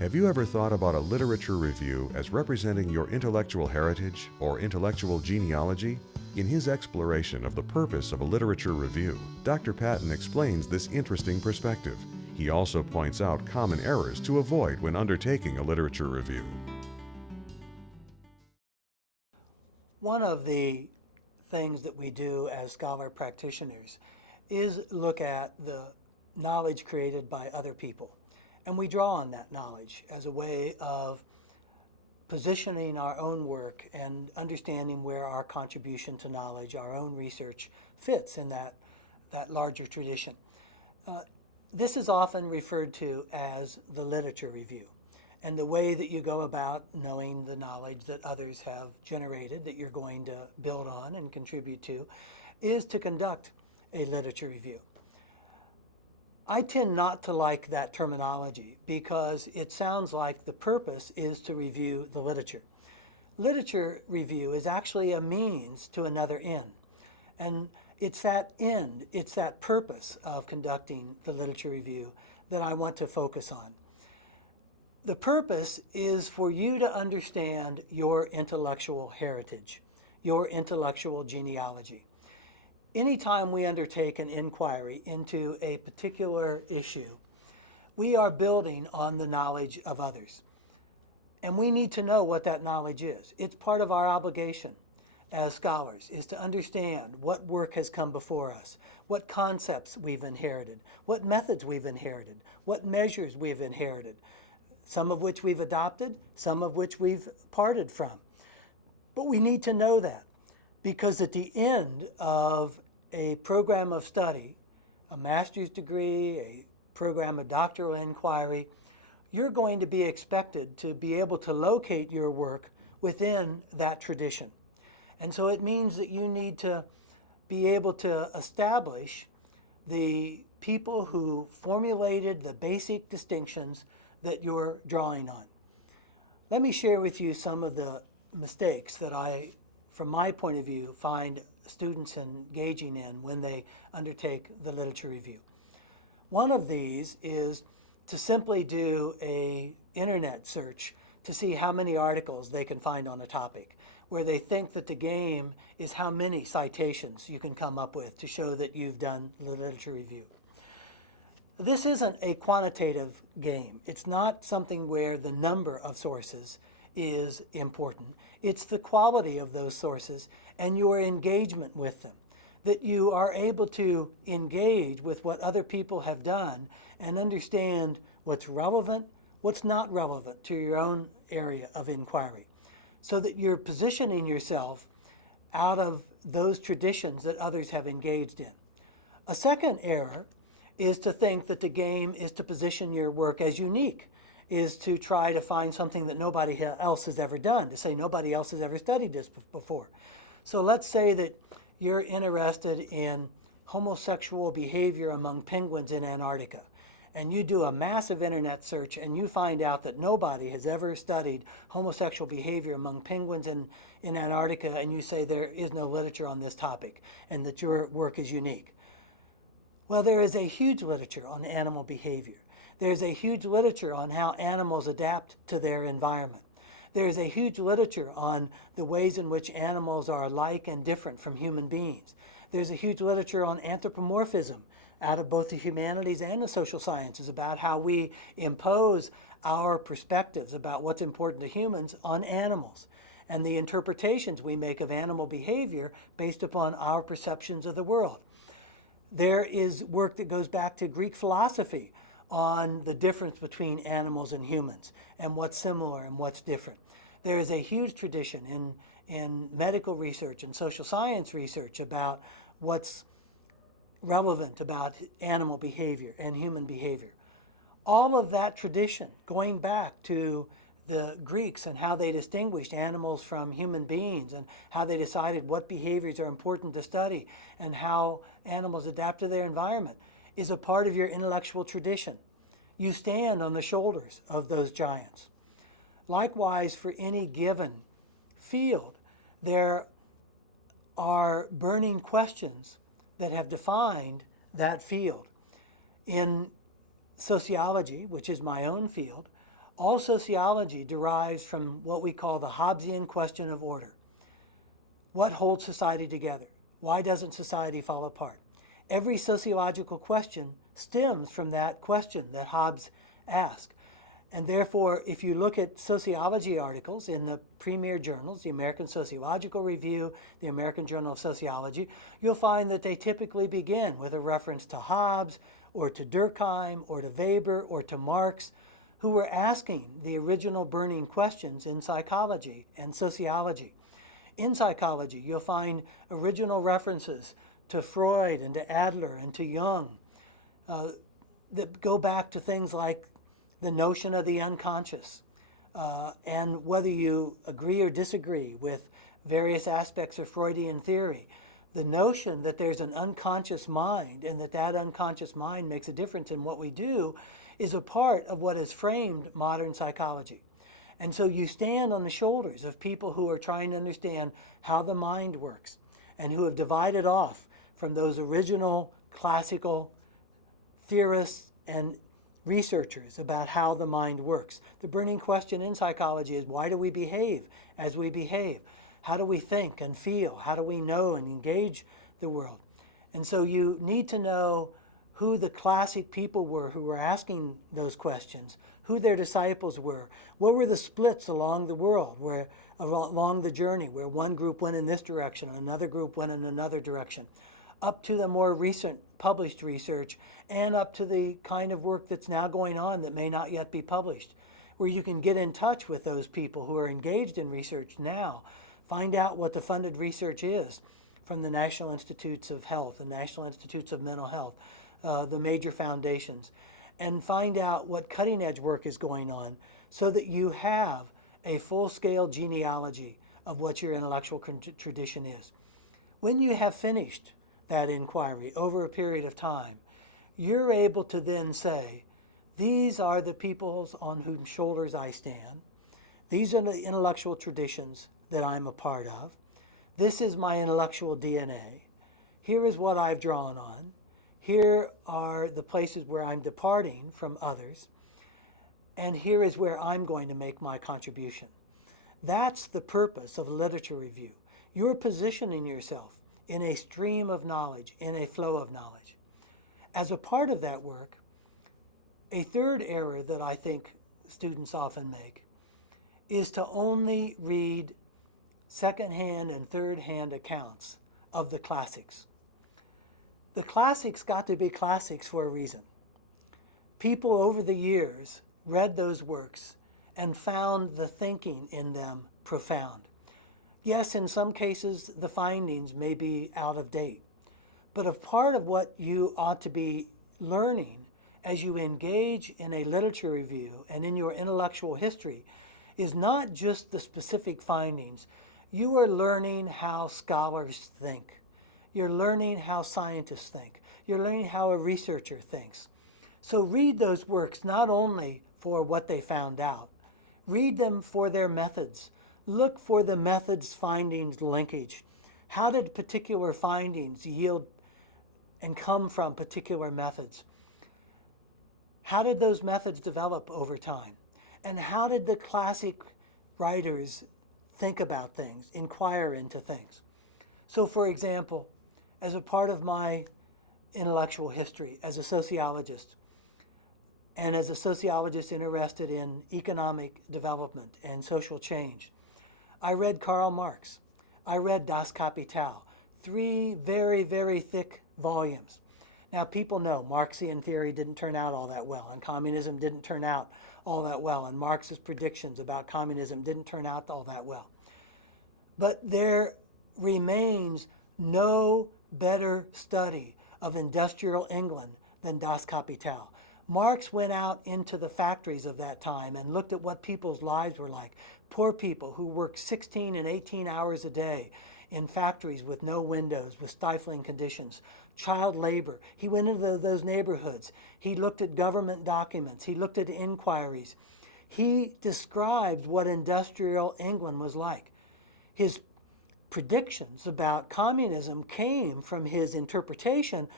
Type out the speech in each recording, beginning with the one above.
Have you ever thought about a literature review as representing your intellectual heritage or intellectual genealogy? In his exploration of the purpose of a literature review, Dr. Patton explains this interesting perspective. He also points out common errors to avoid when undertaking a literature review. One of the things that we do as scholar practitioners is look at the knowledge created by other people. And we draw on that knowledge as a way of positioning our own work and understanding where our contribution to knowledge, our own research, fits in that larger tradition. This is often referred to as the literature review. And the way that you go about knowing the knowledge that others have generated that you're going to build on and contribute to is to conduct a literature review. I tend not to like that terminology because it sounds like the purpose is to review the literature. Literature review is actually a means to another end. And it's that end, it's that purpose of conducting the literature review that I want to focus on. The purpose is for you to understand your intellectual heritage, your intellectual genealogy. Anytime we undertake an inquiry into a particular issue, we are building on the knowledge of others. And we need to know what that knowledge is. It's part of our obligation as scholars is to understand what work has come before us, what concepts we've inherited, what methods we've inherited, what measures we've inherited, some of which we've adopted, some of which we've parted from. But we need to know that because at the end of a program of study, a master's degree, a program of doctoral inquiry, you're going to be expected to be able to locate your work within that tradition. And so it means that you need to be able to establish the people who formulated the basic distinctions that you're drawing on. Let me share with you some of the mistakes that I, from my point of view, find students engaging in when they undertake the literature review. One of these is to simply do an internet search to see how many articles they can find on a topic, where they think that the game is how many citations you can come up with to show that you've done the literature review. This isn't a quantitative game. It's not something where the number of sources is important. It's the quality of those sources and your engagement with them, that you are able to engage with what other people have done and understand what's relevant, what's not relevant to your own area of inquiry, so that you're positioning yourself out of those traditions that others have engaged in. A second error is to think that the game is to position your work as unique, is to try to find something that nobody else has ever done, to say nobody else has ever studied this before. So let's say that you're interested in homosexual behavior among penguins in Antarctica, and you do a massive internet search and you find out that nobody has ever studied homosexual behavior among penguins in Antarctica, and you say there is no literature on this topic and that your work is unique. Well, there is a huge literature on animal behavior. There's a huge literature on how animals adapt to their environment. There's a huge literature on the ways in which animals are alike and different from human beings. There's a huge literature on anthropomorphism out of both the humanities and the social sciences about how we impose our perspectives about what's important to humans on animals and the interpretations we make of animal behavior based upon our perceptions of the world. There is work that goes back to Greek philosophy on the difference between animals and humans and what's similar and what's different. There is a huge tradition in medical research and social science research about what's relevant about animal behavior and human behavior. All of that tradition, going back to the Greeks and how they distinguished animals from human beings and how they decided what behaviors are important to study and how animals adapt to their environment, is a part of your intellectual tradition. You stand on the shoulders of those giants. Likewise, for any given field, there are burning questions that have defined that field. In sociology, which is my own field, All sociology derives from what we call the Hobbesian question of order. What holds society together? Why doesn't society fall apart? Every sociological question stems from that question that Hobbes asked. And therefore, if you look at sociology articles in the premier journals, the American Sociological Review, the American Journal of Sociology, you'll find that they typically begin with a reference to Hobbes or to Durkheim or to Weber or to Marx, who were asking the original burning questions in psychology and sociology. In psychology, you'll find original references to Freud and to Adler and to Jung that go back to things like the notion of the unconscious, and whether you agree or disagree with various aspects of Freudian theory, the notion that there's an unconscious mind and that that unconscious mind makes a difference in what we do is a part of what has framed modern psychology. And so you stand on the shoulders of people who are trying to understand how the mind works and who have divided off from those original classical theorists and researchers about how the mind works. The burning question in psychology is, why do we behave as we behave? How do we think and feel? How do we know and engage the world? And so you need to know who the classic people were who were asking those questions, who their disciples were, what were the splits along the world, along the journey, where one group went in this direction and another group went in another direction, up to the more recent published research and up to the kind of work that's now going on that may not yet be published, where you can get in touch with those people who are engaged in research now, find out what the funded research is from the National Institutes of Health, the National Institutes of Mental Health, the major foundations, and find out what cutting edge work is going on so that you have a full-scale genealogy of what your intellectual tradition is. When you have finished that inquiry over a period of time, you're able to then say, these are the peoples on whose shoulders I stand. These are the intellectual traditions that I'm a part of. This is my intellectual DNA. Here is what I've drawn on. Here are the places where I'm departing from others. And here is where I'm going to make my contribution. That's the purpose of literature review. You're positioning yourself in a stream of knowledge, in a flow of knowledge. As a part of that work, a third error that I think students often make is to only read second-hand and third-hand accounts of the classics. The classics got to be classics for a reason. People over the years read those works and found the thinking in them profound. Yes, in some cases, the findings may be out of date, but a part of what you ought to be learning as you engage in a literature review and in your intellectual history is not just the specific findings. You are learning how scholars think. You're learning how scientists think. You're learning how a researcher thinks. So read those works not only for what they found out, read them for their methods. Look for the methods findings linkage. How did particular findings yield and come from particular methods? How did those methods develop over time? And how did the classic writers think about things, inquire into things? So for example, as a part of my intellectual history as a sociologist, and as a sociologist interested in economic development and social change, I read Karl Marx. I read Das Kapital, 3 very, very thick volumes. Now, people know Marxian theory didn't turn out all that well, and communism didn't turn out all that well, and Marx's predictions about communism didn't turn out all that well. But there remains no better study of industrial England than Das Kapital. Marx went out into the factories of that time and looked at what people's lives were like. Poor people who worked 16 and 18 hours a day in factories with no windows, with stifling conditions. Child labor. He went into those neighborhoods. He looked at government documents. He looked at inquiries. He described what industrial England was like. His predictions about communism came from his interpretation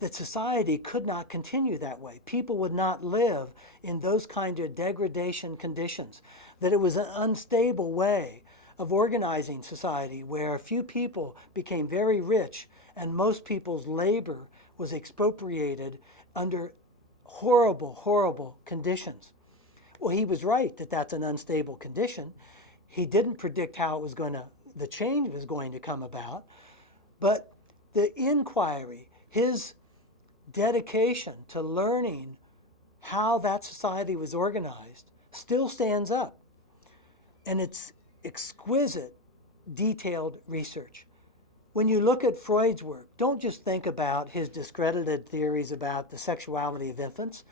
that society could not continue that way. People would not live in those kind of degradation conditions, that it was an unstable way of organizing society where a few people became very rich and most people's labor was expropriated under horrible, horrible conditions. Well, he was right that that's an unstable condition. He didn't predict how it was the change was going to come about, but the inquiry, his dedication to learning how that society was organized still stands up. And it's exquisite, detailed research. When you look at Freud's work, don't just think about his discredited theories about the sexuality of infants.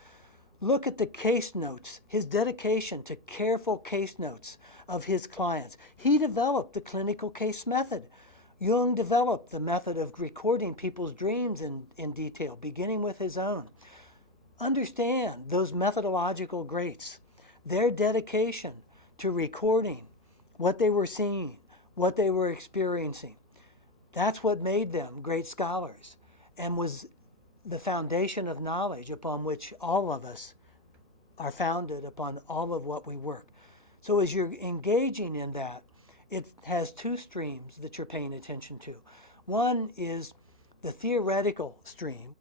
Look at the case notes, his dedication to careful case notes of his clients. He developed the clinical case method. Jung developed the method of recording people's dreams in detail, beginning with his own. Understand those methodological greats, their dedication to recording what they were seeing, what they were experiencing. That's what made them great scholars and was the foundation of knowledge upon which all of us are founded, upon all of what we work. So as you're engaging in that, it has two streams that you're paying attention to. One is the theoretical stream.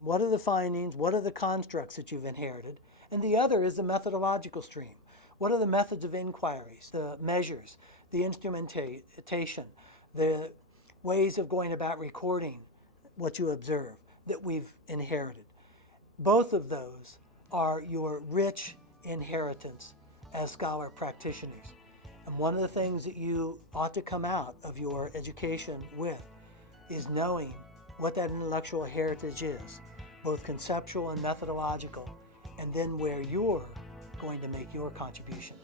What are the findings? What are the constructs that you've inherited? And the other is the methodological stream. What are the methods of inquiries, the measures, the instrumentation, the ways of going about recording what you observe that we've inherited? Both of those are your rich inheritance as scholar practitioners. And one of the things that you ought to come out of your education with is knowing what that intellectual heritage is, both conceptual and methodological, and then where you're going to make your contribution.